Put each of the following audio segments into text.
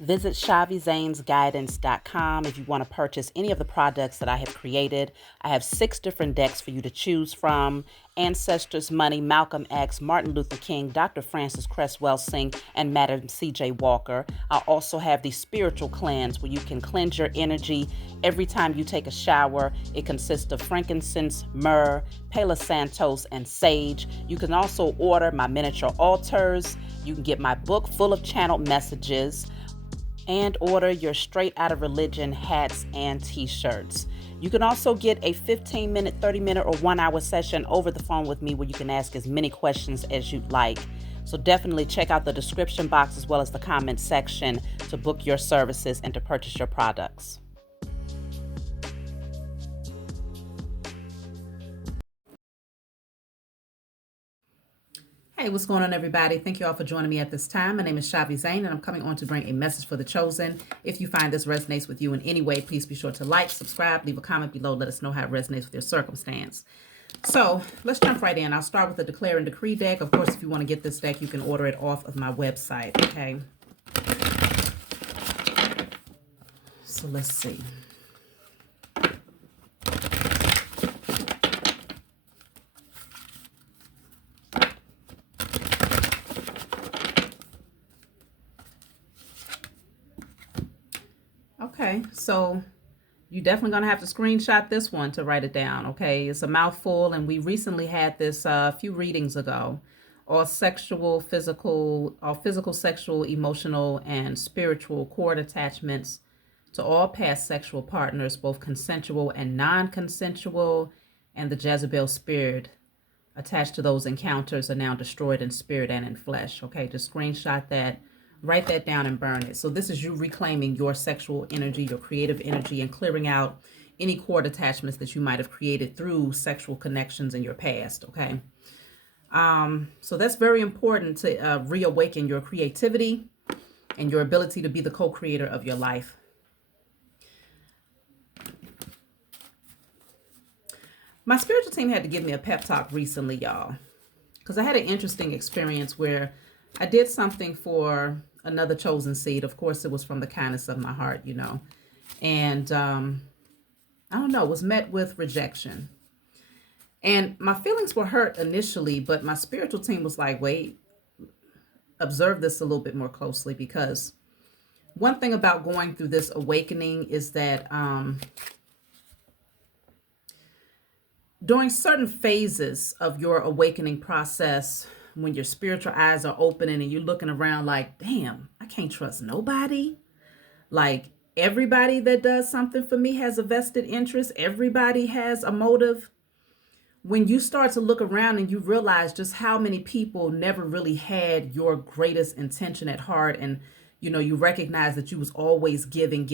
Visit ShaviZanesGuidance.com if you want to purchase any of the products that I have created. I have 6 different decks for you to choose from: Ancestors Money, Malcolm X, Martin Luther King, Dr. Francis Cresswell Singh, and Madam C.J. Walker. I also have the Spiritual Cleanse, where you can cleanse your energy every time you take a shower. It consists of frankincense, myrrh, Palo Santos, and sage. You can also order my miniature altars. You can get my book full of channeled messages, and order your Straight Outta Religion hats and t-shirts. You can also get a 15-minute, 30-minute, or 1-hour session over the phone with me where you can ask as many questions as you'd like. So definitely check out the description box as well as the comment section to book your services and to purchase your products. Hey, what's going on, everybody? Thank you all for joining me at this time. My name is Shavi Zane, and I'm coming on to bring a message for the chosen. If you find this resonates with you in any way, please be sure to like, subscribe, leave a comment below. Let us know how it resonates with your circumstance. So let's jump right in. I'll start with the Declare and Decree deck. Of course, if you want to get this deck, you can order it off of my website, okay? So let's see. Okay, so you're definitely going to have to screenshot this one to write it down, okay? It's a mouthful, and we recently had this a few readings ago. All physical, sexual, emotional, and spiritual cord attachments to all past sexual partners, both consensual and non-consensual, and the Jezebel spirit attached to those encounters are now destroyed in spirit and in flesh, okay? Just screenshot that. Write that down and burn it. So this is you reclaiming your sexual energy, your creative energy, and clearing out any cord attachments that you might have created through sexual connections in your past, okay? So that's very important to reawaken your creativity and your ability to be the co-creator of your life. My spiritual team had to give me a pep talk recently, y'all, because I had an interesting experience where I did something for another chosen seed. Of course, it was from the kindness of my heart, you know. And I don't know, was met with rejection. And my feelings were hurt initially, but my spiritual team was like, wait, observe this a little bit more closely, because one thing about going through this awakening is that during certain phases of your awakening process, when your spiritual eyes are opening and you're looking around like, damn, I can't trust nobody. Like, everybody that does something for me has a vested interest. Everybody has a motive. When you start to look around and you realize just how many people never really had your greatest intention at heart, and you recognize that you was always giving,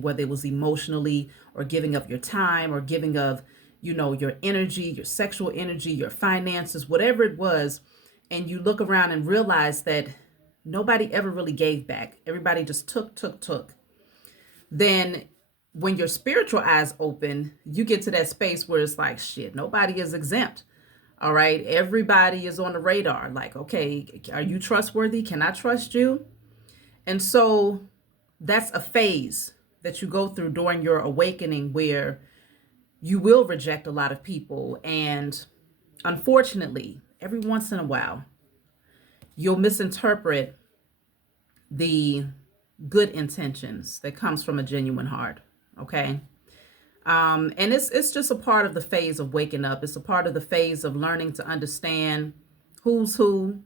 whether it was emotionally or giving of your time or giving of, your energy, your sexual energy, your finances, whatever it was. And you look around and realize that nobody ever really gave back. Everybody just took. Then when your spiritual eyes open, you get to that space where it's like, shit, nobody is exempt. All right. Everybody is on the radar. Like, okay, are you trustworthy? Can I trust you? And so that's a phase that you go through during your awakening, where you will reject a lot of people. And unfortunately, every once in a while, you'll misinterpret the good intentions that comes from a genuine heart. Okay. And it's just a part of the phase of waking up. It's a part of the phase of learning to understand who's who,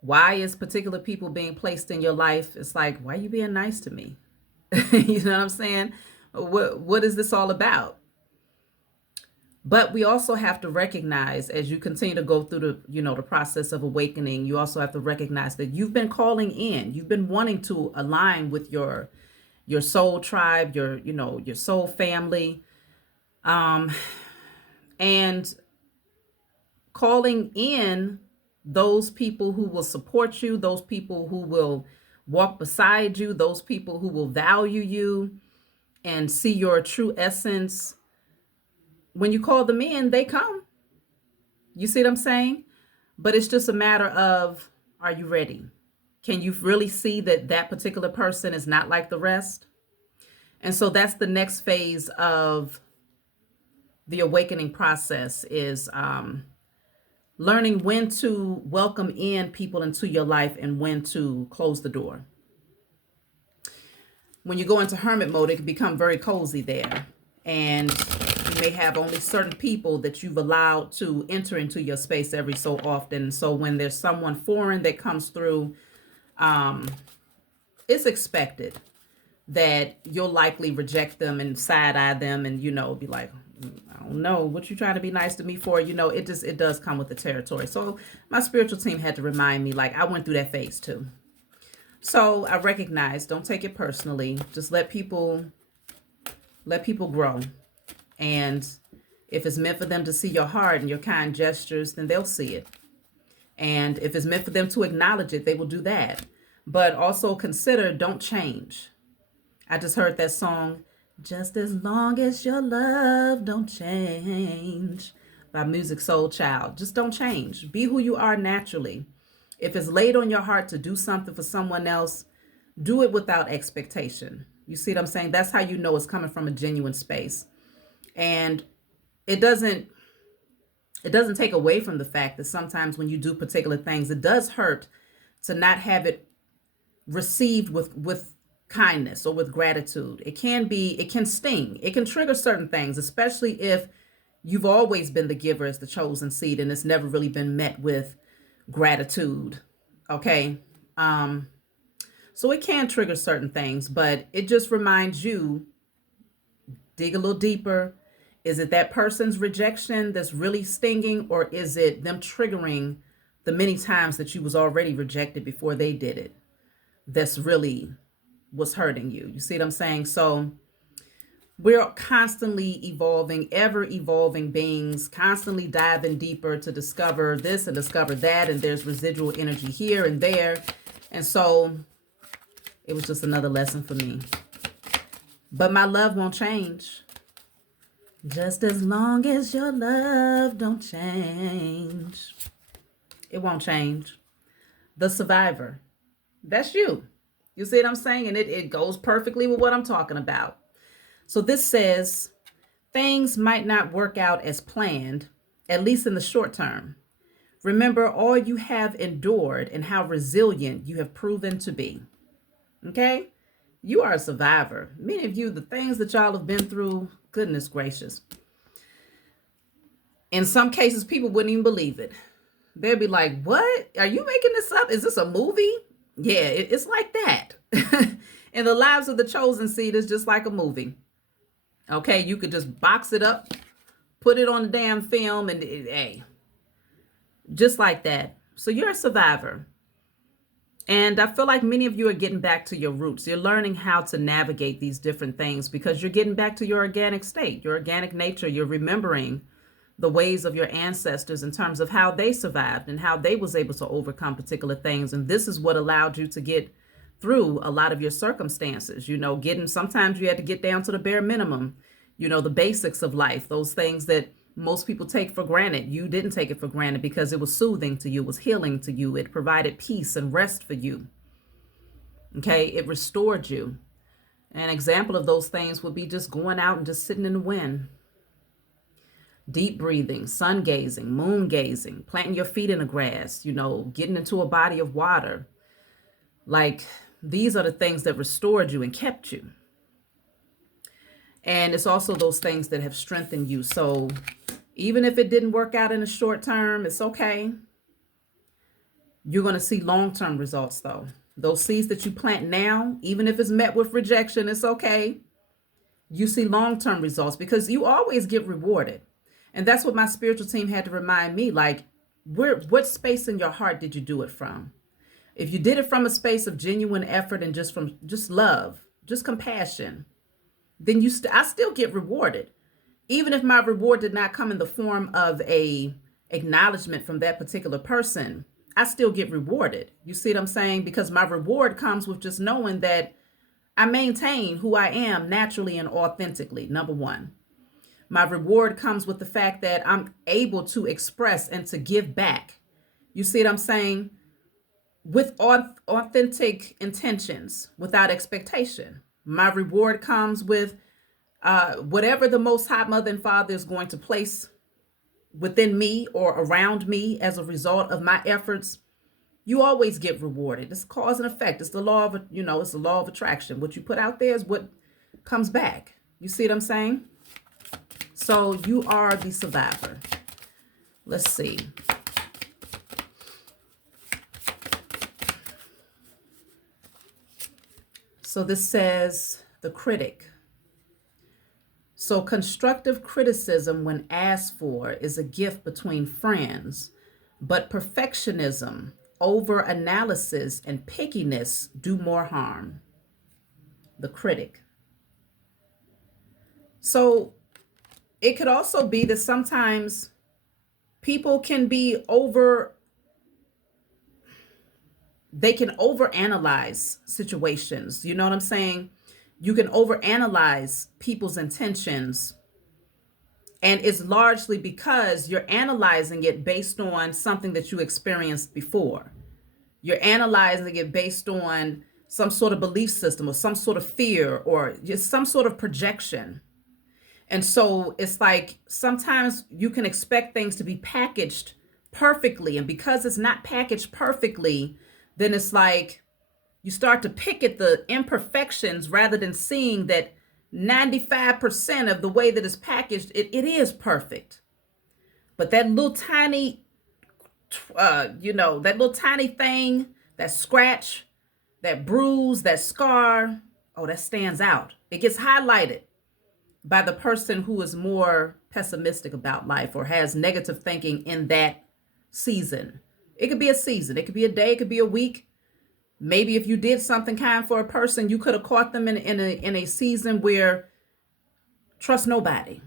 why is particular people being placed in your life. It's like, why are you being nice to me? You know what I'm saying? What is this all about? But we also have to recognize, as you continue to go through the process of awakening, you also have to recognize that you've been calling in, you've been wanting to align with your soul tribe, your soul family, and calling in those people who will support you, those people who will walk beside you, those people who will value you and see your true essence. When you call them in, they come. You see what I'm saying? But it's just a matter of, are you ready? Can you really see that that particular person is not like the rest? And so that's the next phase of the awakening process, is learning when to welcome in people into your life and when to close the door. When you go into hermit mode, it can become very cozy there. And you may have only certain people that you've allowed to enter into your space every so often. So when there's someone foreign that comes through, it's expected that you'll likely reject them and side eye them and, be like, I don't know what you trying to be nice to me for. It does come with the territory. So my spiritual team had to remind me, like, I went through that phase too. So I recognize, don't take it personally. Just let people grow. And if it's meant for them to see your heart and your kind gestures, then they'll see it. And if it's meant for them to acknowledge it, they will do that. But also consider, don't change. I just heard that song, Just As Long As Your Love Don't Change, by Music Soul Child. Just don't change. Be who you are naturally. If it's laid on your heart to do something for someone else, do it without expectation. You see what I'm saying? That's how you know it's coming from a genuine space. And it doesn't take away from the fact that sometimes when you do particular things, it does hurt to not have it received with kindness or with gratitude. It can sting. It can trigger certain things, especially if you've always been the giver as the chosen seed and it's never really been met with gratitude. Okay. So it can trigger certain things, but it just reminds you, dig a little deeper. Is it that person's rejection that's really stinging, or is it them triggering the many times that you was already rejected before they did it? That's really what's hurting you. You see what I'm saying? So we're constantly evolving, ever evolving beings, constantly diving deeper to discover this and discover that. And there's residual energy here and there. And so it was just another lesson for me. But my love won't change. Just as long as your love don't change. It won't change. The survivor. That's you. You see what I'm saying? And it goes perfectly with what I'm talking about. So this says, things might not work out as planned, at least in the short term. Remember all you have endured and how resilient you have proven to be. Okay? You are a survivor. Many of you, the things that y'all have been through, goodness gracious. In some cases, people wouldn't even believe it. They'd be like, what? Are you making this up? Is this a movie? Yeah, it's like that. In the lives of the chosen seed, it's just like a movie. Okay, you could just box it up, put it on the damn film, and hey, just like that. So you're a survivor. And I feel like many of you are getting back to your roots. You're learning how to navigate these different things because you're getting back to your organic state, your organic nature. You're remembering the ways of your ancestors in terms of how they survived and how they was able to overcome particular things. And this is what allowed you to get through a lot of your circumstances. Sometimes you had to get down to the bare minimum, the basics of life, those things that most people take for granted. You didn't take it for granted because it was soothing to you, it was healing to you. It provided peace and rest for you. Okay, it restored you. An example of those things would be just going out and just sitting in the wind. Deep breathing, sun gazing, moon gazing, planting your feet in the grass, getting into a body of water. Like, these are the things that restored you and kept you. And it's also those things that have strengthened you. So even if it didn't work out in the short term, it's okay. You're going to see long-term results, though. Those seeds that you plant now, even if it's met with rejection, it's okay. You see long-term results because you always get rewarded. And that's what my spiritual team had to remind me. Like, what space in your heart did you do it from? If you did it from a space of genuine effort and just love, just compassion, then I still get rewarded. Even if my reward did not come in the form of a acknowledgement from that particular person, I still get rewarded. You see what I'm saying? Because my reward comes with just knowing that I maintain who I am naturally and authentically, number one. My reward comes with the fact that I'm able to express and to give back. You see what I'm saying? with authentic intentions, without expectation. My reward comes with whatever the Most High Mother and Father is going to place within me or around me as a result of my efforts. You always get rewarded. It's cause and effect. It's the law of, it's the law of attraction. What you put out there is what comes back. You see what I'm saying? So you are the survivor. Let's see. So this says the critic. So constructive criticism, when asked for, is a gift between friends, but perfectionism, over analysis, and pickiness do more harm. The critic. So it could also be that sometimes people can be they can overanalyze situations. You know what I'm saying? You can overanalyze people's intentions. And it's largely because you're analyzing it based on something that you experienced before. You're analyzing it based on some sort of belief system or some sort of fear or just some sort of projection. And so it's like sometimes you can expect things to be packaged perfectly. And because it's not packaged perfectly, then it's like you start to pick at the imperfections rather than seeing that 95% of the way that it's packaged, it is perfect. But that little tiny, that little tiny thing, that scratch, that bruise, that scar, oh, that stands out. It gets highlighted by the person who is more pessimistic about life or has negative thinking in that season. It could be a season, it could be a day, it could be a week. Maybe if you did something kind for a person, you could have caught them in a season where trust nobody,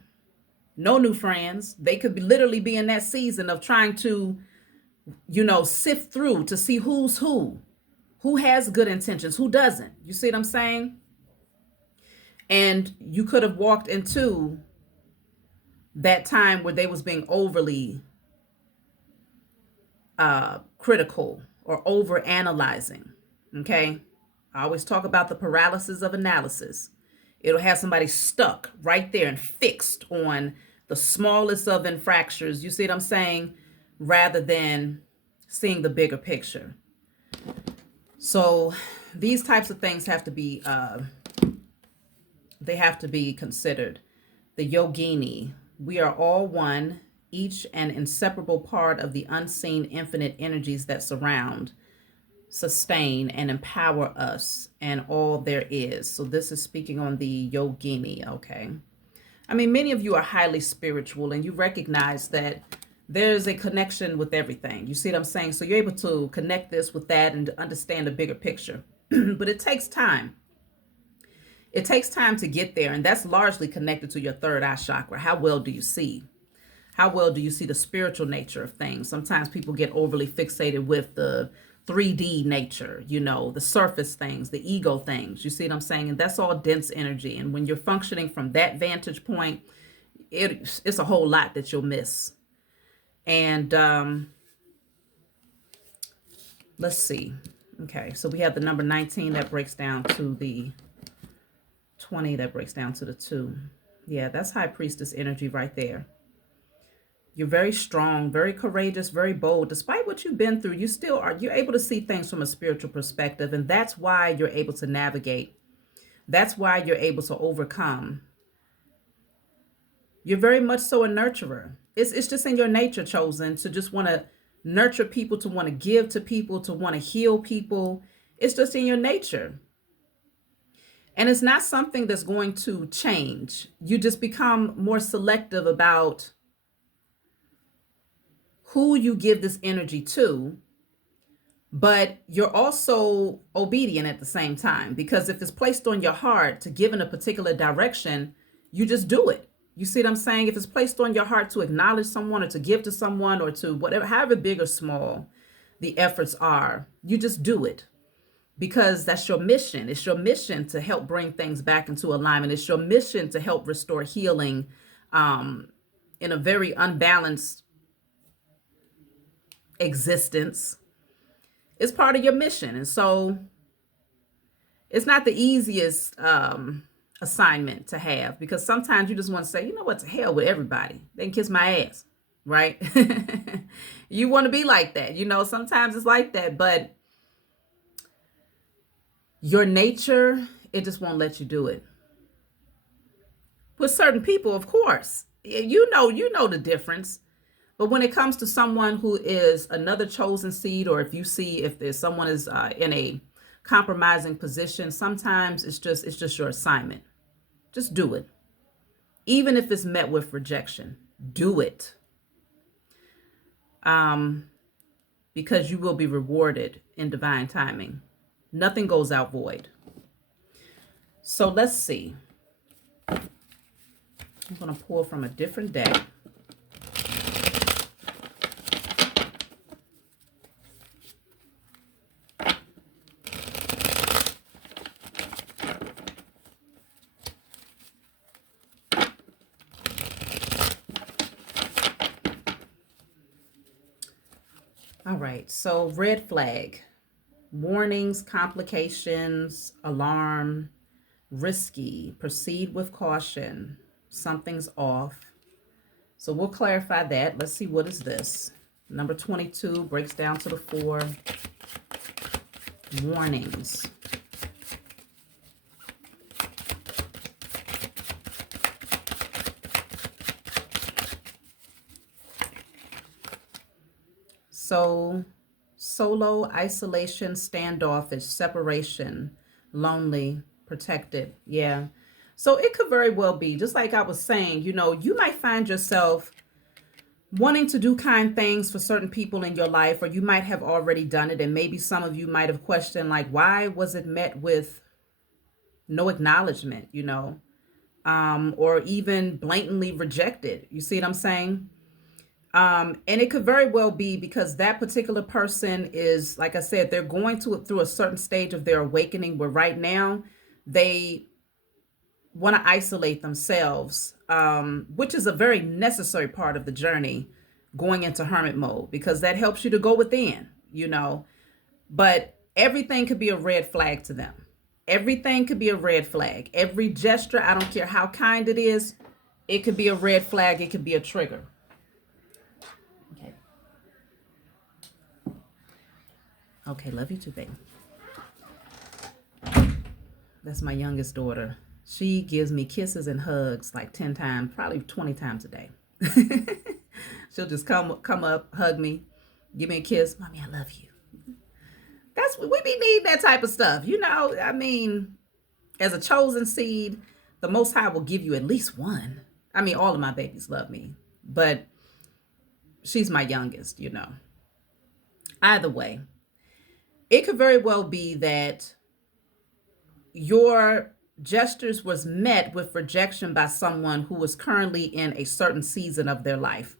no new friends. They could literally be in that season of trying to, sift through to see who has good intentions, who doesn't. You see what I'm saying? And you could have walked into that time where they was being overly critical or over analyzing. Okay. I always talk about the paralysis of analysis. It'll have somebody stuck right there and fixed on the smallest of infractions. You see what I'm saying? Rather than seeing the bigger picture. So these types of things have to be, they have to be considered. The yogini, we are all one, each an inseparable part of the unseen infinite energies that surround, sustain, and empower us and all there is. So this is speaking on the yogini, okay? I mean, many of you are highly spiritual and you recognize that there's a connection with everything. You see what I'm saying? So you're able to connect this with that and understand a bigger picture. But it takes time. It takes time to get there, and that's largely connected to your third eye chakra. How well do you see? How well do you see the spiritual nature of things? Sometimes people get overly fixated with the 3D nature, the surface things, the ego things. You see what I'm saying? And that's all dense energy. And when you're functioning from that vantage point, it's a whole lot that you'll miss. And let's see. Okay, so we have the number 19 that breaks down to the 20 that breaks down to the 2. Yeah, that's high priestess energy right there. You're very strong, very courageous, very bold. Despite what you've been through, you're able to see things from a spiritual perspective. And that's why you're able to navigate. That's why you're able to overcome. You're very much so a nurturer. It's just in your nature, chosen, to just want to nurture people, to want to give to people, to want to heal people. It's just in your nature. And it's not something that's going to change. You just become more selective about who you give this energy to, but you're also obedient at the same time, because if it's placed on your heart to give in a particular direction, you just do it. You see what I'm saying? If it's placed on your heart to acknowledge someone or to give to someone or to whatever, however big or small the efforts are, you just do it because that's your mission. It's your mission to help bring things back into alignment. It's your mission to help restore healing in a very unbalanced existence. It's part of your mission. And so it's not the easiest assignment to have, because sometimes you just want to say, you know what, to hell with everybody. They can kiss my ass, right? You want to be like that. Sometimes it's like that, but your nature, it just won't let you do it. With certain people, of course, you know the difference. But when it comes to someone who is another chosen seed, or if there's someone is in a compromising position, sometimes it's just your assignment. Just do it. Even if it's met with rejection, do it. Because you will be rewarded in divine timing. Nothing goes out void. So let's see. I'm going to pull from a different deck. All right, so red flag, warnings, complications, alarm, risky, proceed with caution, something's off. So we'll clarify that. Let's see, what is this? Number 22 breaks down to the 4. Warnings. So, solo, isolation, standoffish, separation, lonely, protected. Yeah. So it could very well be, just like I was saying, you might find yourself wanting to do kind things for certain people in your life, or you might have already done it. And maybe some of you might have questioned, like, why was it met with no acknowledgement, or even blatantly rejected? You see what I'm saying? And it could very well be because that particular person is, like I said, they're going through a certain stage of their awakening where right now they want to isolate themselves, which is a very necessary part of the journey, going into hermit mode, because that helps you to go within. But everything could be a red flag to them. Everything could be a red flag. Every gesture, I don't care how kind it is, it could be a red flag. It could be a trigger. Okay, love you too, baby. That's my youngest daughter. She gives me kisses and hugs like 10 times, probably 20 times a day. She'll just come up, hug me, give me a kiss. Mommy, I love you. That's what we be needing, that type of stuff. I mean, as a chosen seed, the Most High will give you at least one. I mean, all of my babies love me, but she's my youngest, Either way, it could very well be that your gestures was met with rejection by someone who was currently in a certain season of their life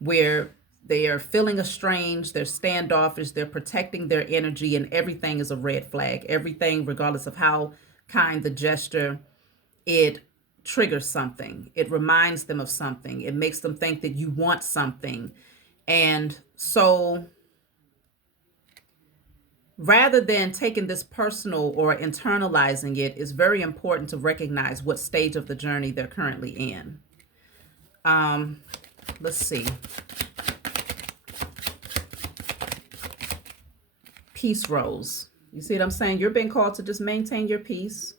where they are feeling estranged, they're standoffish, they're protecting their energy, and everything is a red flag. Everything, regardless of how kind the gesture, it triggers something. It reminds them of something. It makes them think that you want something. And so rather than taking this personal or internalizing it, it's very important to recognize what stage of the journey they're currently in. Let's see. Peace rose. You see what I'm saying? You're being called to just maintain your peace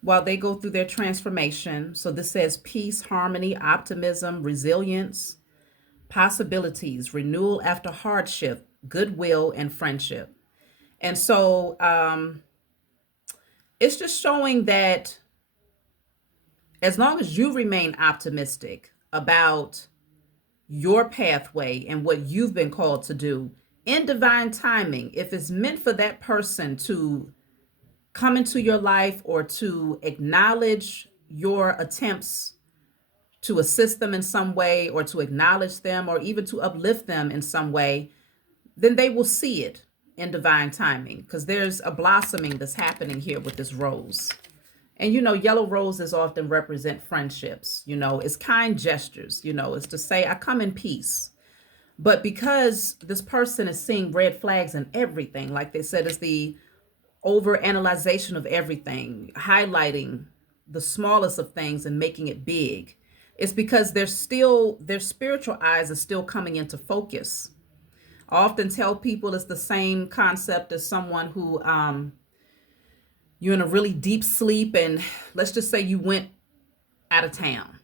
while they go through their transformation. So this says peace, harmony, optimism, resilience, possibilities, renewal after hardship, goodwill, and friendship. And so it's just showing that as long as you remain optimistic about your pathway and what you've been called to do in divine timing, if it's meant for that person to come into your life or to acknowledge your attempts to assist them in some way, or to acknowledge them, or even to uplift them in some way, then they will see it in divine timing, because there's a blossoming that's happening here with this rose. And yellow roses often represent friendships. It's kind gestures. It's to say, I come in peace. But because this person is seeing red flags in everything, like they said, it's the over analyzation of everything, highlighting the smallest of things and making it big. It's because they're still, their spiritual eyes are still coming into focus. I often tell people it's the same concept as someone who you're in a really deep sleep, and let's just say you went out of town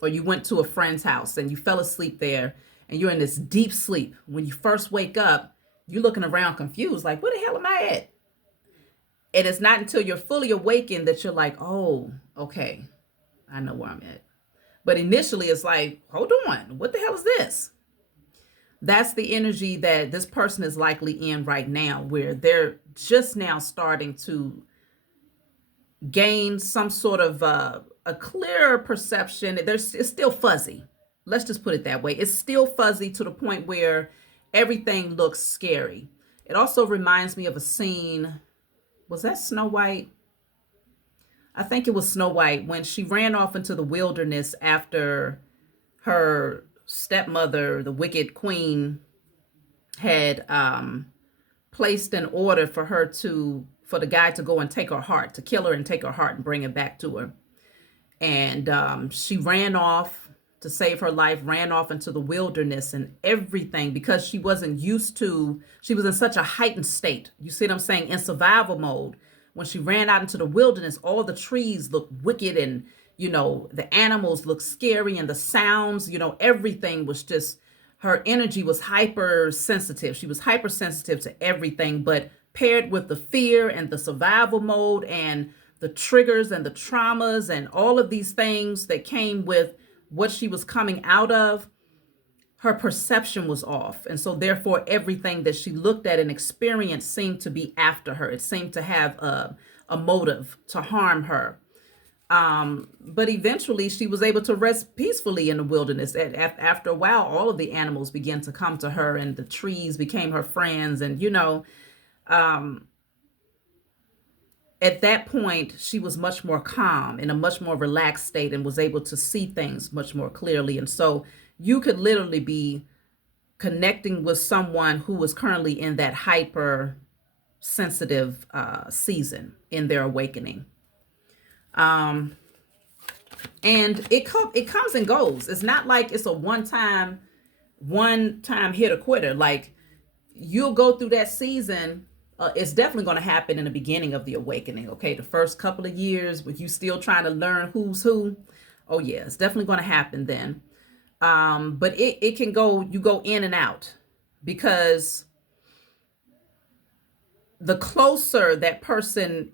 or you went to a friend's house and you fell asleep there and you're in this deep sleep. When you first wake up, you're looking around confused, like, where the hell am I at? And it's not until you're fully awakened that you're like, oh, okay, I know where I'm at. But initially it's like, hold on, what the hell is this? That's the energy that this person is likely in right now, where they're just now starting to gain some sort of a clearer perception. It's still fuzzy. Let's just put it that way. It's still fuzzy to the point where everything looks scary. It also reminds me of a scene. Was that Snow White? I think it was Snow White when she ran off into the wilderness after her stepmother, the wicked queen, had placed an order for the guy to go and take her heart, to kill her and take her heart and bring it back to her. And she ran off to save her life, ran off into the wilderness and everything, because she wasn't used to, she was in such a heightened state. You see what I'm saying? In survival mode. When she ran out into the wilderness, all the trees looked wicked, and, the animals looked scary, and the sounds, everything was just, her energy was hypersensitive. She was hypersensitive to everything, but paired with the fear and the survival mode and the triggers and the traumas and all of these things that came with what she was coming out of, her perception was off. And so therefore, everything that she looked at and experienced seemed to be after her. It seemed to have a motive to harm her. But eventually she was able to rest peacefully in the wilderness. After a while, all of the animals began to come to her and the trees became her friends. And, at that point, she was much more calm, in a much more relaxed state, and was able to see things much more clearly. And so you could literally be connecting with someone who is currently in that hyper sensitive season in their awakening. And it comes and goes. It's not like it's a one time hit or quitter. Like, you'll go through that season. It's definitely going to happen in the beginning of the awakening. Okay, the first couple of years with you still trying to learn who's who. Oh yeah, it's definitely going to happen then. But it can go, you go in and out, because the closer that person.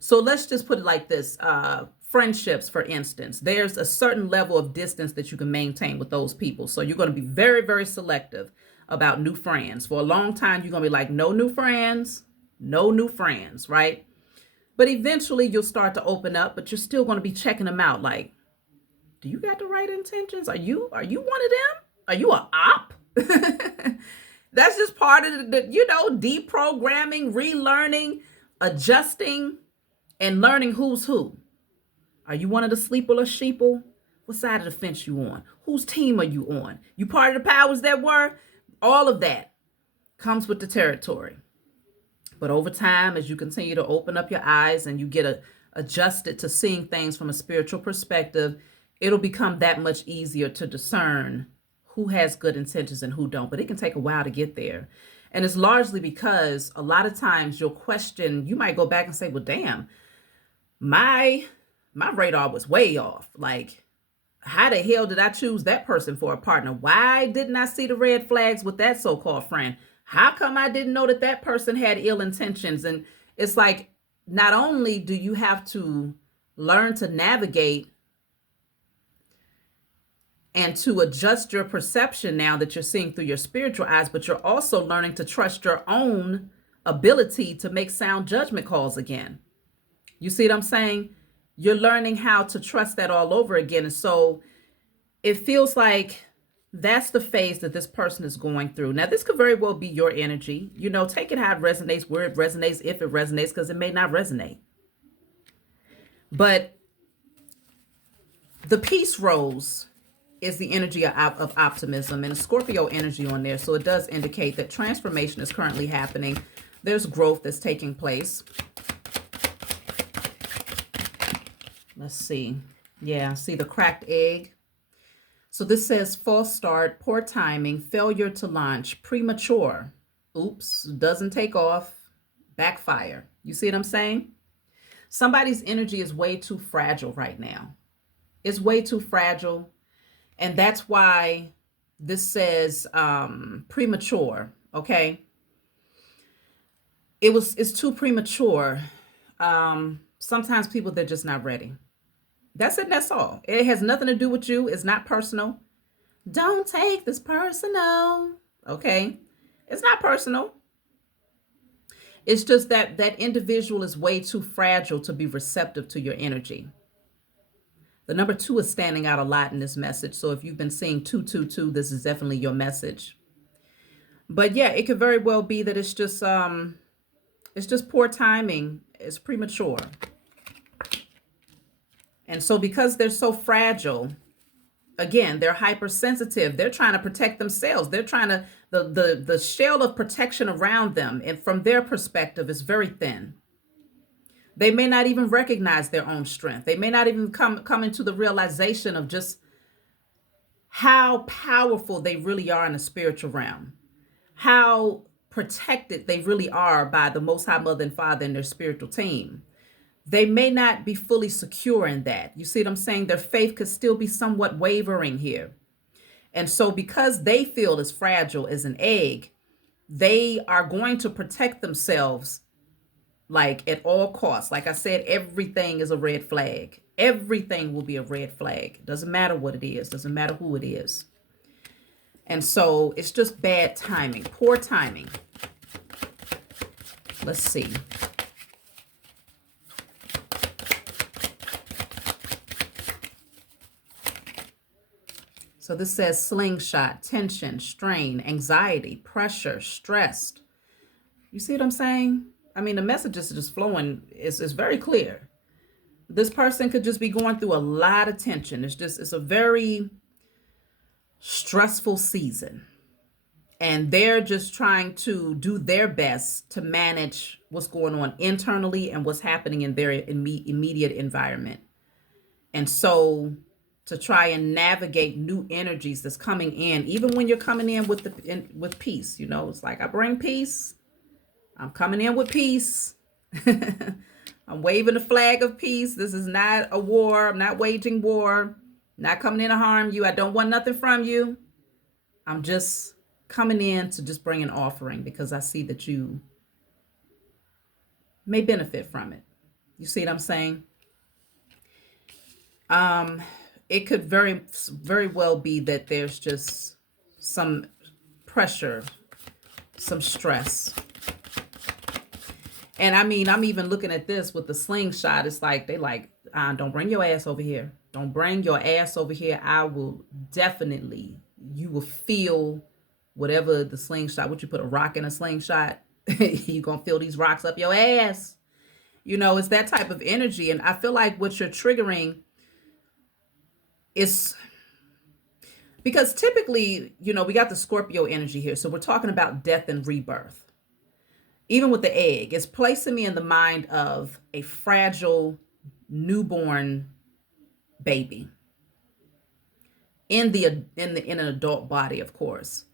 So let's just put it like this. Friendships, for instance, there's a certain level of distance that you can maintain with those people. So you're going to be very, very selective about new friends. For a long time, you're going to be like, no new friends, right? But eventually you'll start to open up, but you're still going to be checking them out. Like, do you got the right intentions? Are you one of them? Are you an op? That's just part of the deprogramming, relearning, adjusting, and learning who's who. Are you one of the sleeper or sheeple? What side of the fence you on? Whose team are you on? You part of the powers that were? All of that comes with the territory. But over time, as you continue to open up your eyes and you get adjusted to seeing things from a spiritual perspective, it'll become that much easier to discern who has good intentions and who don't. But it can take a while to get there. And it's largely because a lot of times you'll question, you might go back and say, well, damn, my radar was way off. Like, how the hell did I choose that person for a partner? Why didn't I see the red flags with that so-called friend? How come I didn't know that person had ill intentions? And it's like, not only do you have to learn to navigate and to adjust your perception now that you're seeing through your spiritual eyes, but you're also learning to trust your own ability to make sound judgment calls again. You see what I'm saying? You're learning how to trust that all over again. And so it feels like that's the phase that this person is going through. Now, this could very well be your energy. Take it how it resonates, where it resonates, if it resonates, because it may not resonate. But the peace rose is the energy of optimism and a Scorpio energy on there. So it does indicate that transformation is currently happening. There's growth that's taking place. Let's see. Yeah, see the cracked egg. So this says false start, poor timing, failure to launch, premature. Oops, doesn't take off, backfire. You see what I'm saying? Somebody's energy is way too fragile right now. It's way too fragile. And that's why this says premature, okay? It's too premature. Sometimes people, they're just not ready. That's it, that's all. It has nothing to do with you. It's not personal. Don't take this personal, okay? It's not personal. It's just that that individual is way too fragile to be receptive to your energy. The number 2 is standing out a lot in this message. So if you've been seeing 222, this is definitely your message. But yeah, it could very well be that it's just poor timing. It's premature. And so because they're so fragile, again, they're hypersensitive. They're trying to protect themselves. They're trying to, the shell of protection around them, and from their perspective, is very thin. They may not even recognize their own strength. They may not even come into the realization of just how powerful they really are in the spiritual realm, how protected they really are by the Most High Mother and Father and their spiritual team. They may not be fully secure in that. You see what I'm saying? Their faith could still be somewhat wavering here. And so because they feel as fragile as an egg, they are going to protect themselves like at all costs. Like I said, everything is a red flag. Everything will be a red flag. Doesn't matter what it is. Doesn't matter who it is. And so it's just bad timing, poor timing. Let's see. So this says slingshot, tension, strain, anxiety, pressure, stressed. You see what I'm saying? I mean, the message is just flowing. It's very clear. This person could just be going through a lot of tension. It's a very stressful season. And they're just trying to do their best to manage what's going on internally and what's happening in their immediate environment. And so to try and navigate new energies that's coming in, even when you're coming in with peace, you know, it's like, I bring peace. I'm coming in with peace. I'm waving the flag of peace. This is not a war. I'm not waging war. Not coming in to harm you. I don't want nothing from you. I'm just coming in to just bring an offering because I see that you may benefit from it. You see what I'm saying? It could very, very well be that there's just some pressure, some stress. And I mean, I'm even looking at this with the slingshot. It's like, they like, don't bring your ass over here. Don't bring your ass over here. I will definitely, you will feel whatever the slingshot, would you put a rock in a slingshot? You're going to feel these rocks up your ass. You know, it's that type of energy. And I feel like what you're triggering is, because typically, you know, we got the Scorpio energy here. So we're talking about death and rebirth. Even with the egg, it's placing me in the mind of a fragile newborn baby in an adult body, of course.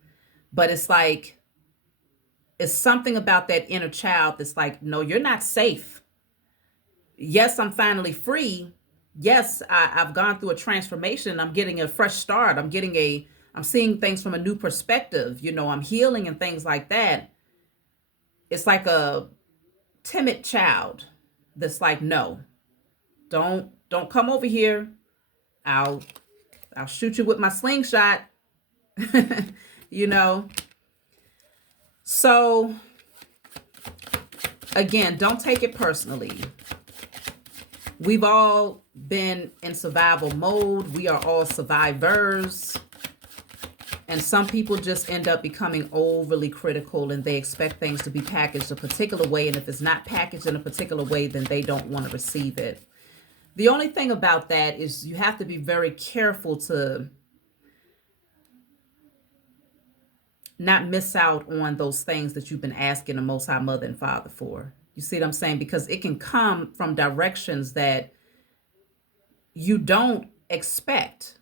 But it's like, it's something about that inner child that's like, no, you're not safe. Yes, I'm finally free. Yes, I've gone through a transformation. I'm getting a fresh start. I'm seeing things from a new perspective. You know, I'm healing and things like that. It's like a timid child that's like, no, don't come over here. I'll shoot you with my slingshot. You know. So again, don't take it personally. We've all been in survival mode. We are all survivors. And some people just end up becoming overly critical and they expect things to be packaged a particular way. And if it's not packaged in a particular way, then they don't want to receive it. The only thing about that is you have to be very careful to not miss out on those things that you've been asking the Most High Mother and Father for. You see what I'm saying? Because it can come from directions that you don't expect,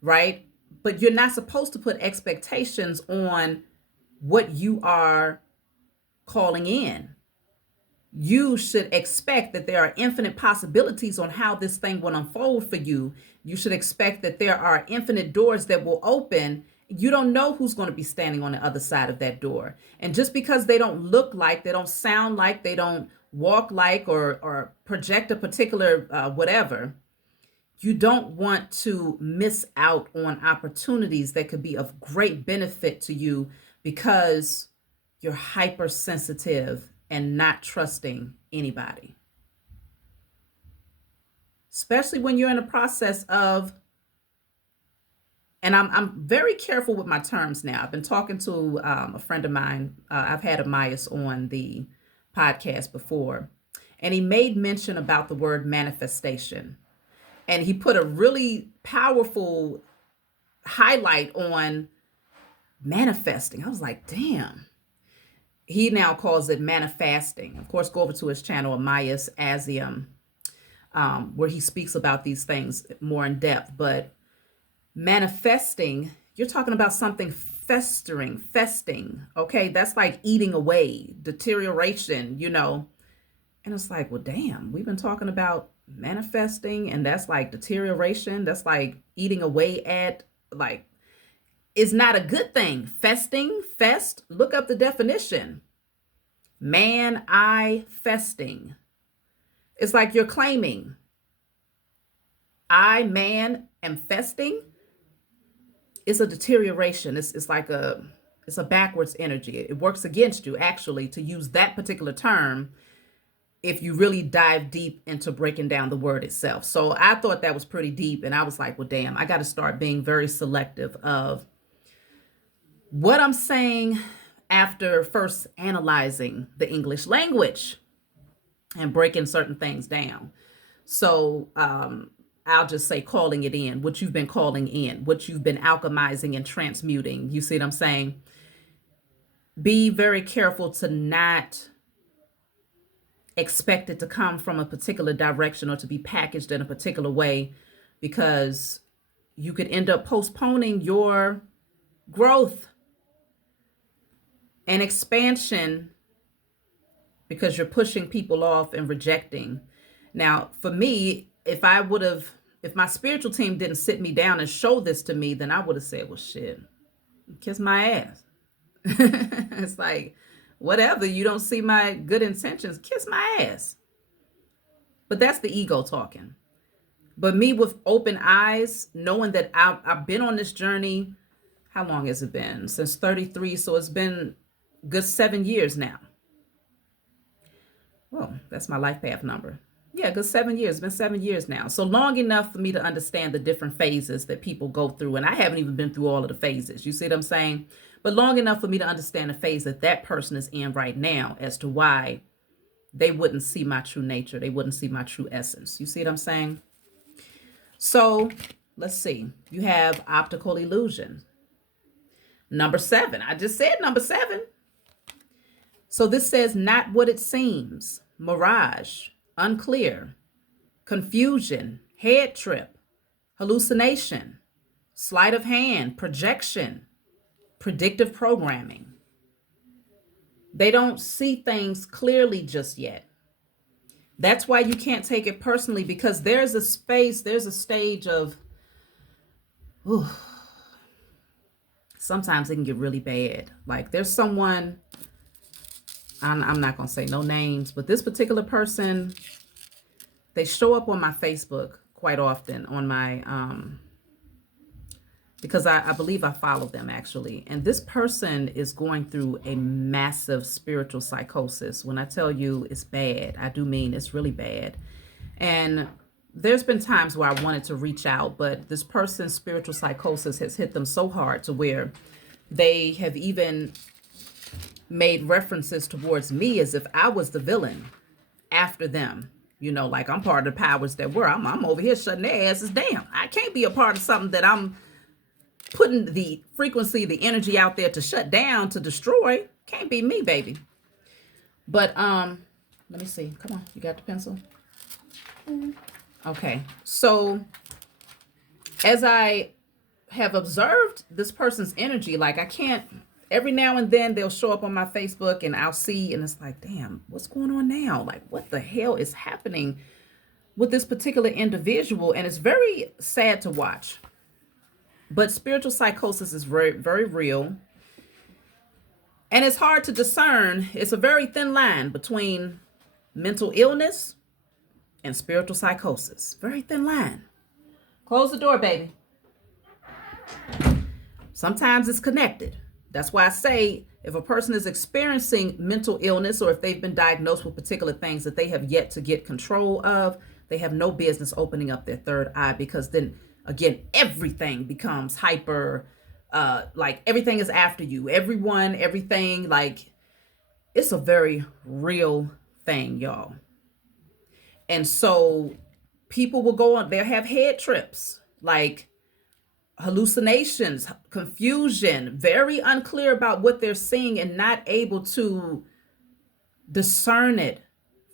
right? But you're not supposed to put expectations on what you are calling in. You should expect that there are infinite possibilities on how this thing will unfold for you. You should expect that there are infinite doors that will open. You don't know who's going to be standing on the other side of that door. And just because they don't look like, they don't sound like, they don't walk like, or project a particular whatever, you don't want to miss out on opportunities that could be of great benefit to you because you're hypersensitive and not trusting anybody. Especially when you're in the process of, and I'm very careful with my terms now. I've been talking to a friend of mine. I've had Amias on the podcast before, and he made mention about the word manifestation. And he put a really powerful highlight on manifesting. I was like, damn. He now calls it manifesting. Of course, go over to his channel, Amias Asium, where he speaks about these things more in depth. But manifesting, you're talking about something festering, festing. Okay, that's like eating away, deterioration, And it's like, well, damn, we've been talking about manifesting, and that's like deterioration. That's like eating away at, like, is not a good thing. Festing, fest, look up the definition. Festing. It's like you're claiming, I, man, am festing. It's a deterioration. It's like it's a backwards energy. It works against you, actually, to use that particular term if you really dive deep into breaking down the word itself. So I thought that was pretty deep. And I was like, well, damn, I got to start being very selective of what I'm saying after first analyzing the English language and breaking certain things down. So I'll just say calling it in, what you've been calling in, what you've been alchemizing and transmuting. You see what I'm saying? Be very careful to not expect it to come from a particular direction or to be packaged in a particular way, because you could end up postponing your growth and expansion because you're pushing people off and rejecting. Now, for me, if my spiritual team didn't sit me down and show this to me, then I would have said, well, shit, kiss my ass. It's like, whatever, you don't see my good intentions, kiss my ass. But that's the ego talking. But me with open eyes, knowing that I've been on this journey, how long has it been? Since 33, so it's been a good 7 years now. Well, that's my life path number. Yeah, good 7 years. It's been 7 years now. So long enough for me to understand the different phases that people go through. And I haven't even been through all of the phases. You see what I'm saying? But long enough for me to understand the phase that that person is in right now as to why they wouldn't see my true nature. They wouldn't see my true essence. You see what I'm saying? So let's see. You have optical illusion. Number 7. I just said number 7. So this says not what it seems, mirage, unclear, confusion, head trip, hallucination, sleight of hand, projection, predictive programming. They don't see things clearly just yet. That's why you can't take it personally, because there's a stage of, sometimes it can get really bad. Like there's someone, I'm not going to say no names, but this particular person, they show up on my Facebook quite often on my, because I believe I follow them actually. And this person is going through a massive spiritual psychosis. When I tell you it's bad, I do mean it's really bad. And there's been times where I wanted to reach out, but this person's spiritual psychosis has hit them so hard to where they have even made references towards me as if I was the villain after them. You know, like I'm part of the powers that were. I'm over here shutting their asses down. I can't be a part of something that I'm putting the frequency, the energy out there to shut down, to destroy. Can't be me, baby. But let me see. Come on, you got the pencil? Okay. So as I have observed this person's energy, like I can't, every now and then they'll show up on my Facebook and I'll see, and it's like, damn, what's going on now? Like, what the hell is happening with this particular individual? And it's very sad to watch. But spiritual psychosis is very, very real. And it's hard to discern. It's a very thin line between mental illness and spiritual psychosis. Very thin line. Close the door, baby. Sometimes it's connected. That's why I say if a person is experiencing mental illness, or if they've been diagnosed with particular things that they have yet to get control of, they have no business opening up their third eye, because then again, everything becomes hyper, like everything is after you. Everyone, everything, like it's a very real thing, y'all. And so people will go on, they'll have head trips, like hallucinations, confusion, very unclear about what they're seeing and not able to discern it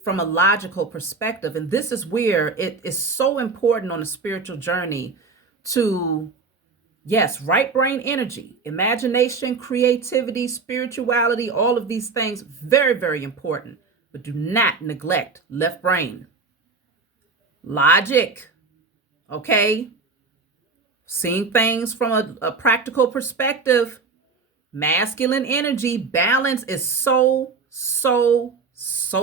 from a logical perspective. And this is where it is so important on a spiritual journey to, yes, right brain energy, imagination, creativity, spirituality, all of these things, very, very important. But do not neglect left brain. Logic, okay? Seeing things from a practical perspective. Masculine energy, balance is so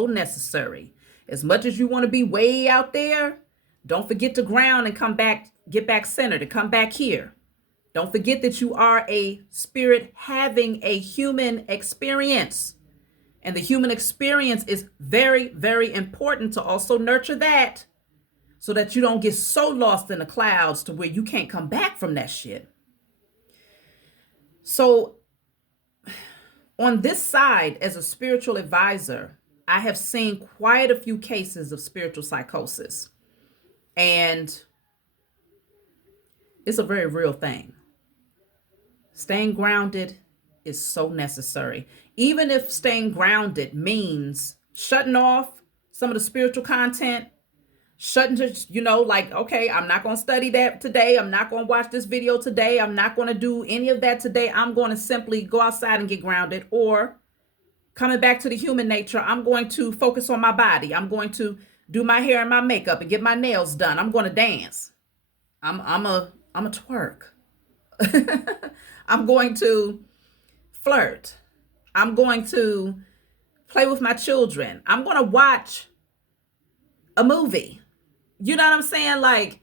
necessary. As much as you want to be way out there, don't forget to ground and come back, get back centered and come back here. Don't forget that you are a spirit having a human experience. And the human experience is very, very important to also nurture that, so that you don't get so lost in the clouds to where you can't come back from that shit. So on this side, as a spiritual advisor, I have seen quite a few cases of spiritual psychosis. And it's a very real thing. Staying grounded is so necessary. Even if staying grounded means shutting off some of the spiritual content, shutting to, like, okay, I'm not going to study that today. I'm not going to watch this video today. I'm not going to do any of that today. I'm going to simply go outside and get grounded. Or coming back to the human nature, I'm going to focus on my body. I'm going to do my hair and my makeup and get my nails done. I'm going to dance. I'm a twerk. I'm going to flirt. I'm going to play with my children. I'm going to watch a movie. You know what I'm saying? Like,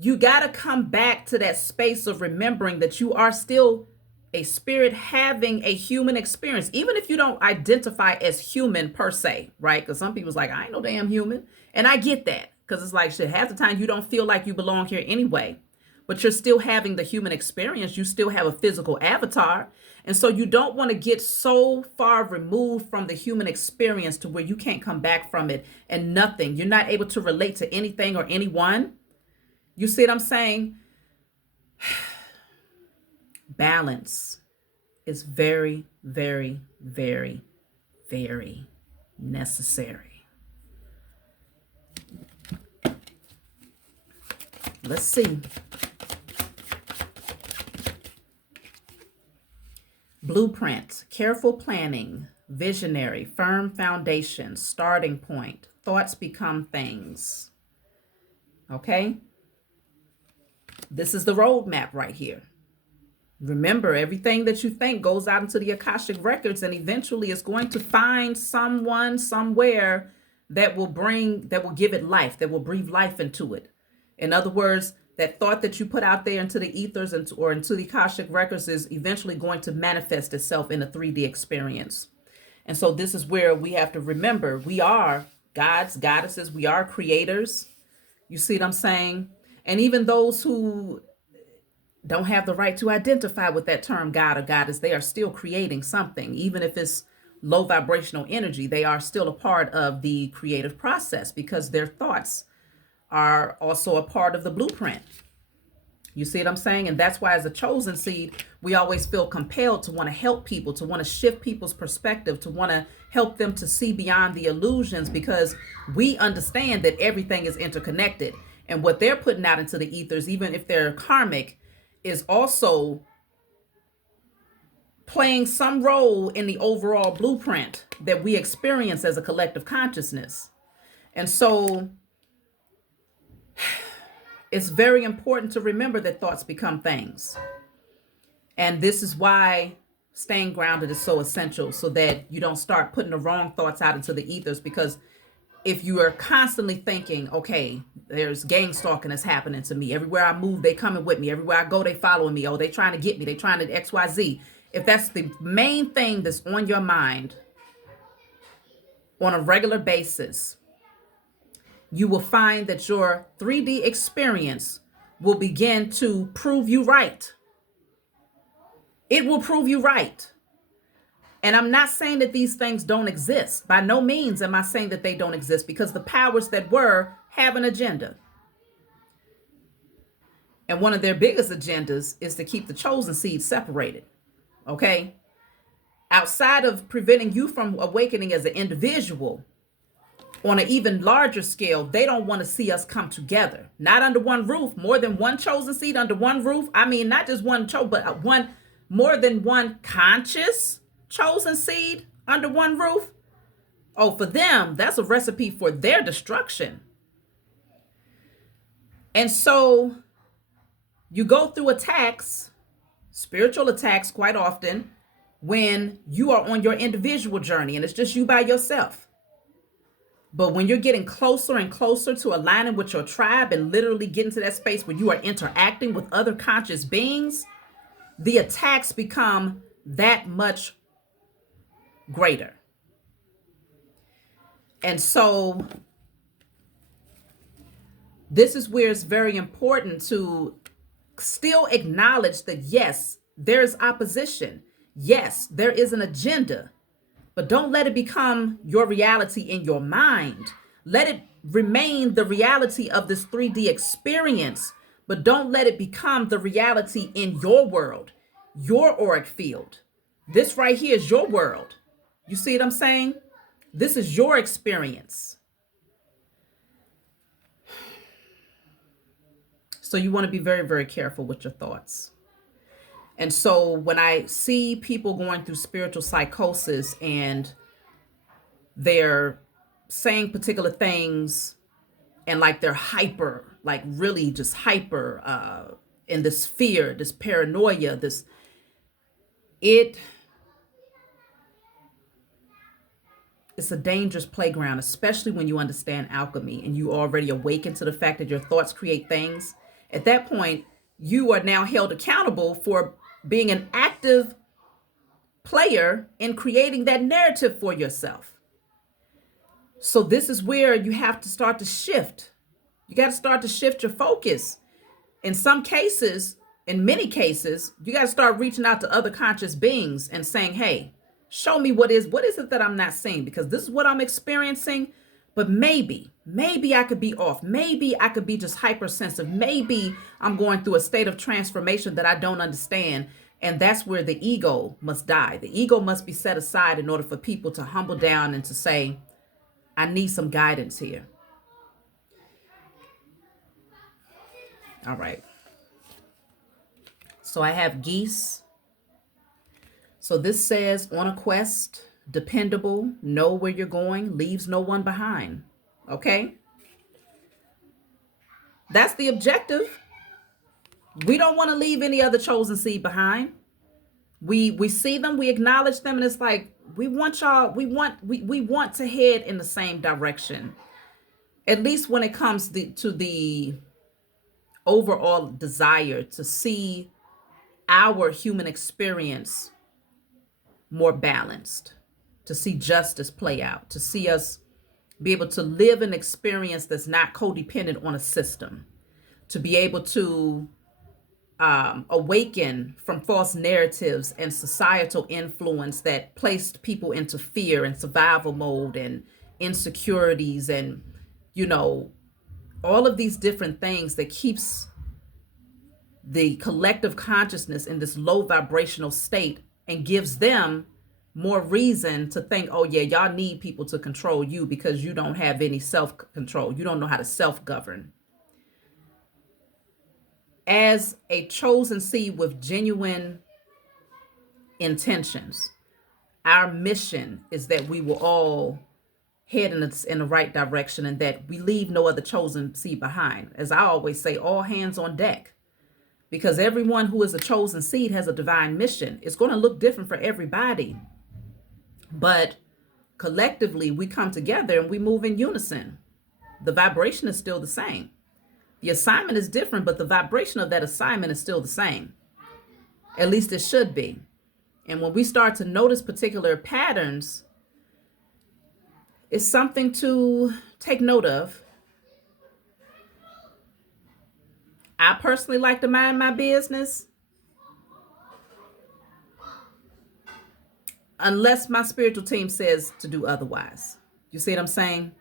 you got to come back to that space of remembering that you are still a spirit having a human experience, even if you don't identify as human per se, right? Because some people's like, I ain't no damn human. And I get that, because it's like, shit, half the time you don't feel like you belong here anyway, but you're still having the human experience. You still have a physical avatar. And so you don't want to get so far removed from the human experience to where you can't come back from it and nothing. You're not able to relate to anything or anyone. You see what I'm saying? Balance is very, very, very, very necessary. Let's see. Blueprint, careful planning, visionary, firm foundation, starting point, thoughts become things. Okay? This is the roadmap right here. Remember, everything that you think goes out into the Akashic records, and eventually it's going to find someone somewhere that will give it life, that will breathe life into it. In other words, that thought that you put out there into the ethers or into the Akashic records is eventually going to manifest itself in a 3D experience. And so this is where we have to remember, we are gods, goddesses, we are creators. You see what I'm saying? And even those who don't have the right to identify with that term God or goddess, they are still creating something. Even if it's low vibrational energy, they are still a part of the creative process, because their thoughts are also a part of the blueprint. You see what I'm saying? And that's why as a chosen seed, we always feel compelled to want to help people, to want to shift people's perspective, to want to help them to see beyond the illusions, because we understand that everything is interconnected. And what they're putting out into the ethers, even if they're karmic, is also playing some role in the overall blueprint that we experience as a collective consciousness. And so it's very important to remember that thoughts become things. And this is why staying grounded is so essential, so that you don't start putting the wrong thoughts out into the ethers. Because if you are constantly thinking, okay, there's gang stalking that's happening to me. Everywhere I move, they coming with me. Everywhere I go, they following me. Oh, they trying to get me. They trying to XYZ. If that's the main thing that's on your mind on a regular basis, you will find that your 3D experience will begin to prove you right. It will prove you right. And I'm not saying that these things don't exist. By no means am I saying that they don't exist, because the powers that were have an agenda. And one of their biggest agendas is to keep the chosen seed separated. Okay? Outside of preventing you from awakening as an individual, on an even larger scale, they don't want to see us come together. Not under one roof, more than one chosen seed under one roof. I mean, not just one but more than one conscious chosen seed under one roof. Oh, for them, that's a recipe for their destruction. And so you go through attacks, spiritual attacks quite often, when you are on your individual journey and it's just you by yourself. But when you're getting closer and closer to aligning with your tribe and literally getting to that space where you are interacting with other conscious beings, the attacks become that much greater. And so this is where it's very important to still acknowledge that, yes, there's opposition. Yes, there is an agenda. But don't let it become your reality in your mind. Let it remain the reality of this 3D experience, but don't let it become the reality in your world, your auric field. This right here is your world. You see what I'm saying? This is your experience. So you want to be very, very careful with your thoughts. And so when I see people going through spiritual psychosis and they're saying particular things and like they're hyper, like really just hyper in this fear, this paranoia, it's a dangerous playground, especially when you understand alchemy and you already awaken to the fact that your thoughts create things. At that point, you are now held accountable for being an active player in creating that narrative for yourself. So this is where you have to start to shift. You got to start to shift your focus. In some cases, in many cases, you got to start reaching out to other conscious beings and saying, hey, show me what is it that I'm not seeing? Because this is what I'm experiencing, but maybe I could be off. Maybe I could be just hypersensitive. Maybe I'm going through a state of transformation that I don't understand. And that's where the ego must die. The ego must be set aside in order for people to humble down and to say, I need some guidance here. All right. So I have geese. So this says, on a quest, dependable, know where you're going, leaves no one behind. Okay? That's the objective. We don't want to leave any other chosen seed behind. We see them, we acknowledge them, and it's like, we want y'all, we want to head in the same direction. At least when it comes to the overall desire to see our human experience more balanced, to see justice play out, to see us be able to live an experience that's not codependent on a system, to be able to awaken from false narratives and societal influence that placed people into fear and survival mode and insecurities and, all of these different things that keeps the collective consciousness in this low vibrational state and gives them more reason to think, oh yeah, y'all need people to control you because you don't have any self-control. You don't know how to self-govern. As a chosen seed with genuine intentions, our mission is that we will all head in the right direction and that we leave no other chosen seed behind. As I always say, all hands on deck. Because everyone who is a chosen seed has a divine mission. It's going to look different for everybody. But collectively, we come together and we move in unison. The vibration is still the same. The assignment is different, but the vibration of that assignment is still the same. At least it should be. And when we start to notice particular patterns, it's something to take note of. I personally like to mind my business unless my spiritual team says to do otherwise. You see what I'm saying?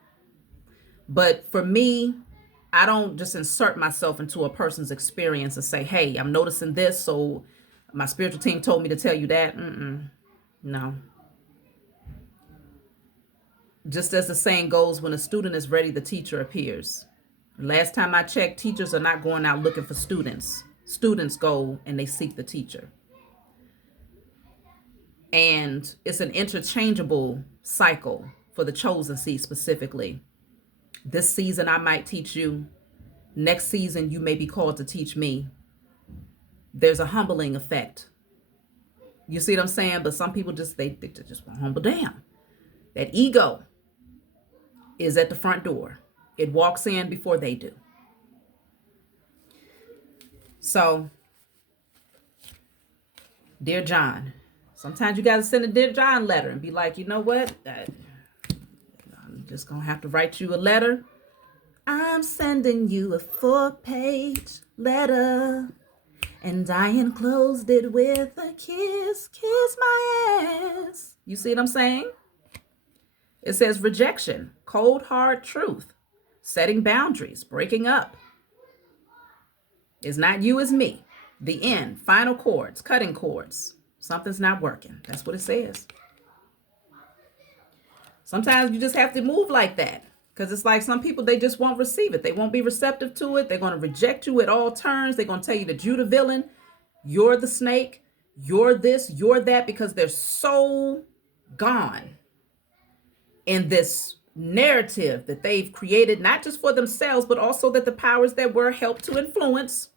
But for me, I don't just insert myself into a person's experience and say, hey, I'm noticing this, so my spiritual team told me to tell you that. No. Just as the saying goes, when a student is ready, the teacher appears. Last time I checked, teachers are not going out looking for students. Students go and they seek the teacher. And it's an interchangeable cycle for the chosen seed specifically. This season, I might teach you. Next season, you may be called to teach me. There's a humbling effect. You see what I'm saying? But some people they just want to humble down. That ego is at the front door. It walks in before they do. So, dear John, sometimes you got to send a Dear John letter and be like, you know what? I'm just going to have to write you a letter. I'm sending you a 4-page letter. And I enclosed it with a kiss. Kiss my ass. You see what I'm saying? It says rejection, cold, hard truth, setting boundaries, breaking up. It's not you, it's me. The end, final chords, cutting chords. Something's not working. That's what it says. Sometimes you just have to move like that because it's like some people, they just won't receive it. They won't be receptive to it. They're going to reject you at all turns. They're going to tell you that you're the villain. You're the snake. You're this, you're that, because they're so gone in this narrative that they've created, not just for themselves, but also that the powers that were help to influence.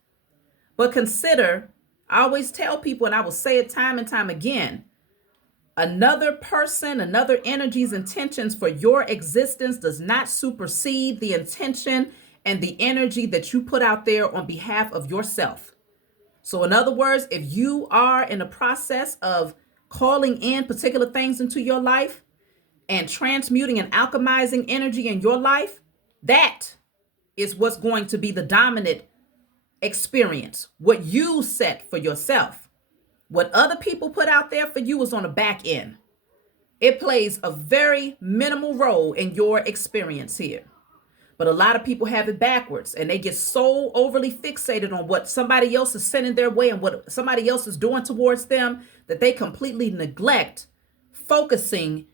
But consider, I always tell people, and I will say it time and time again, another person, another energy's intentions for your existence does not supersede the intention and the energy that you put out there on behalf of yourself. So in other words, if you are in a process of calling in particular things into your life and transmuting and alchemizing energy in your life, that is what's going to be the dominant experience, what you set for yourself. What other people put out there for you is on the back end. It plays a very minimal role in your experience here. But a lot of people have it backwards, and they get so overly fixated on what somebody else is sending their way and what somebody else is doing towards them that they completely neglect focusing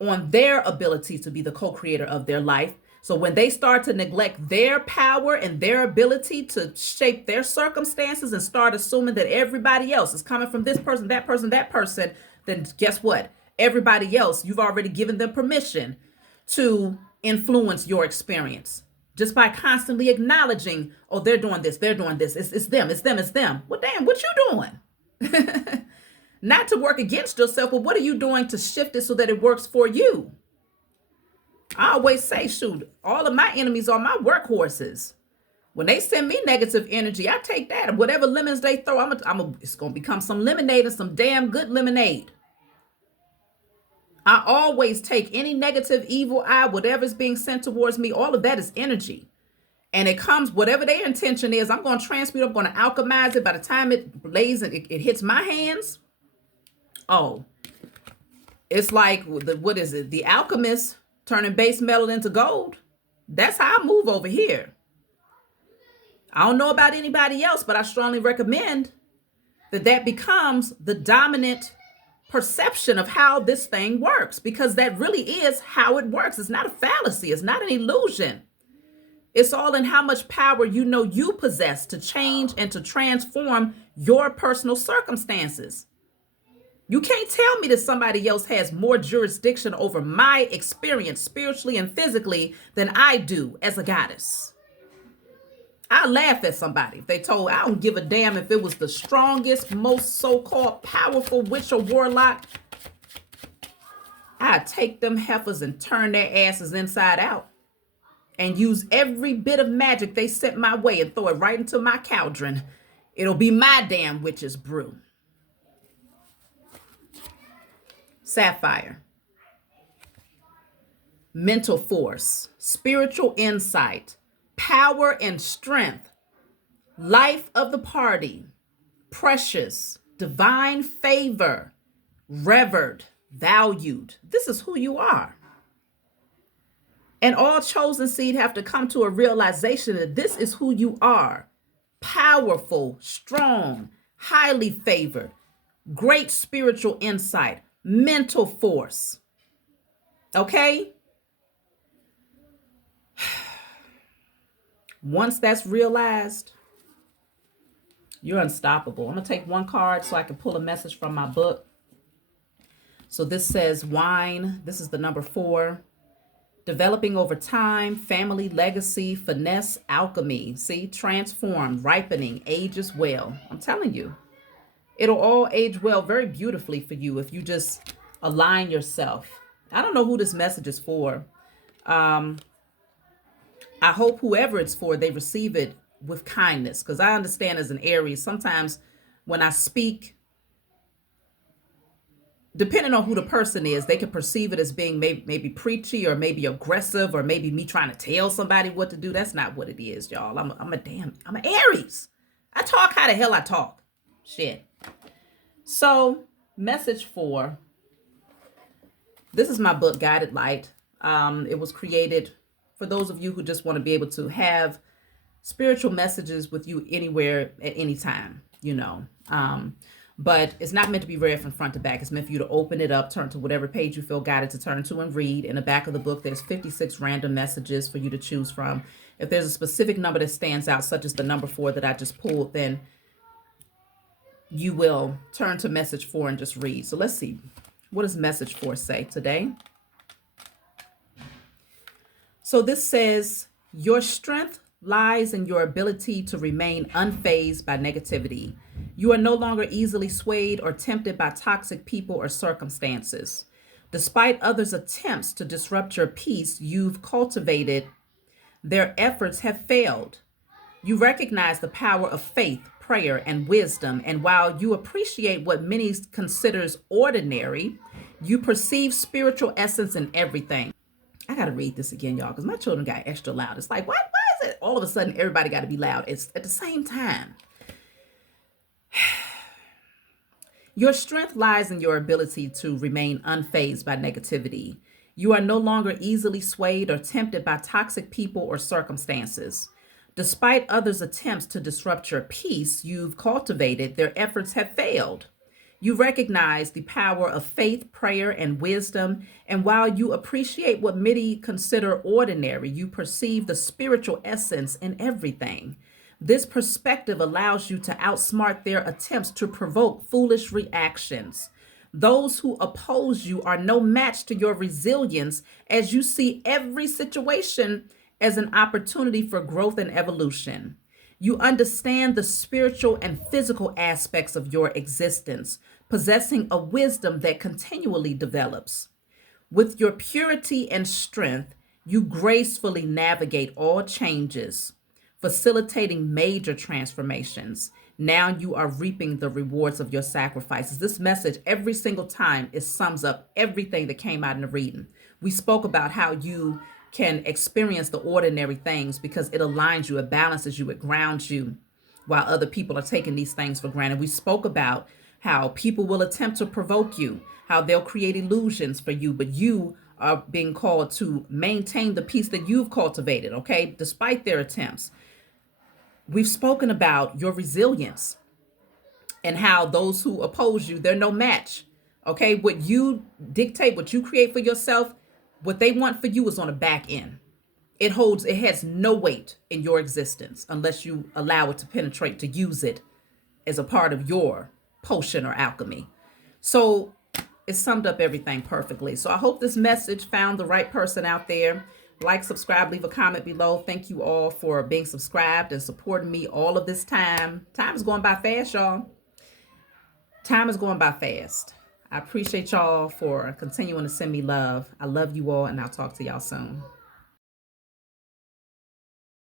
on their ability to be the co-creator of their life. So when they start to neglect their power and their ability to shape their circumstances and start assuming that everybody else is coming from this person, that person, that person, then guess what? Everybody else, you've already given them permission to influence your experience just by constantly acknowledging, oh, they're doing this, it's them, it's them, it's them. Well, damn, what you doing? Not to work against yourself, but what are you doing to shift it so that it works for you? I always say, shoot, all of my enemies are my workhorses. When they send me negative energy, I take that. And whatever lemons they throw, it's going to become some lemonade and some damn good lemonade. I always take any negative, evil eye, whatever's being sent towards me, all of that is energy. And it comes, whatever their intention is, I'm going to transmute, I'm going to alchemize it. By the time it lays and it hits my hands, oh, it's like, what is it? The alchemist turning base metal into gold. That's how I move over here. I don't know about anybody else, but I strongly recommend that becomes the dominant perception of how this thing works, because that really is how it works. It's not a fallacy. It's not an illusion. It's all in how much power you know you possess to change and to transform your personal circumstances. You can't tell me that somebody else has more jurisdiction over my experience spiritually and physically than I do as a goddess. I laugh at somebody if they told, I don't give a damn if it was the strongest, most so-called powerful witch or warlock. I'd take them heifers and turn their asses inside out and use every bit of magic they sent my way and throw it right into my cauldron. It'll be my damn witch's brew. Sapphire. Mental force, spiritual insight, power and strength, life of the party, precious, divine favor, revered, valued. This is who you are. And all chosen seed have to come to a realization that this is who you are. Powerful, strong, highly favored, great spiritual insight, mental force. Okay? Once that's realized, you're unstoppable. I'm going to take one card so I can pull a message from my book. So this says wine. This is the number 4. Developing over time, family legacy, finesse, alchemy. See, transformed, ripening, ages well. I'm telling you, it'll all age well very beautifully for you if you just align yourself. I don't know who this message is for. I hope whoever it's for, they receive it with kindness, because I understand as an Aries, sometimes when I speak, depending on who the person is, they can perceive it as being maybe preachy or maybe aggressive or maybe me trying to tell somebody what to do. That's not what it is, y'all. I'm an Aries. I talk how the hell I talk. Shit. So, message 4. This is my book, Guided Light. It was created for those of you who just want to be able to have spiritual messages with you anywhere at any time, you know. But it's not meant to be read from front to back. It's meant for you to open it up, turn to whatever page you feel guided to turn to and read. In the back of the book, there's 56 random messages for you to choose from. If there's a specific number that stands out, such as the number 4 that I just pulled, then you will turn to message 4 and just read. So let's see. What does message 4 say today? So this says, your strength lies in your ability to remain unfazed by negativity. You are no longer easily swayed or tempted by toxic people or circumstances. Despite others' attempts to disrupt your peace you've cultivated, their efforts have failed. You recognize the power of faith, prayer, and wisdom, and while you appreciate what many considers ordinary, you perceive spiritual essence in everything. I got to read this again, y'all, because my children got extra loud. It's like, why is it all of a sudden everybody got to be loud? It's at the same time. Your strength lies in your ability to remain unfazed by negativity. You are no longer easily swayed or tempted by toxic people or circumstances. Despite others' attempts to disrupt your peace you've cultivated, their efforts have failed. You recognize the power of faith, prayer, and wisdom, and while you appreciate what many consider ordinary, you perceive the spiritual essence in everything. This perspective allows you to outsmart their attempts to provoke foolish reactions. Those who oppose you are no match to your resilience, as you see every situation as an opportunity for growth and evolution. You understand the spiritual and physical aspects of your existence, possessing a wisdom that continually develops. With your purity and strength, you gracefully navigate all changes, facilitating major transformations. Now you are reaping the rewards of your sacrifices. This message, every single time, it sums up everything that came out in the reading. We spoke about how you can experience the ordinary things because it aligns you, it balances you, it grounds you, while other people are taking these things for granted. We spoke about how people will attempt to provoke you, how they'll create illusions for you, but you are being called to maintain the peace that you've cultivated, okay, despite their attempts. We've spoken about your resilience and how those who oppose you, they're no match. Okay, what you dictate, what you create for yourself, what they want for you is on the back end. It has no weight in your existence unless you allow it to penetrate, to use it as a part of your potion or alchemy. So it summed up everything perfectly. So I hope this message found the right person out there. Like, subscribe, leave a comment below. Thank you all for being subscribed and supporting me all of this time. Time is going by fast, y'all. Time is going by fast. I appreciate y'all for continuing to send me love. I love you all, and I'll talk to y'all soon.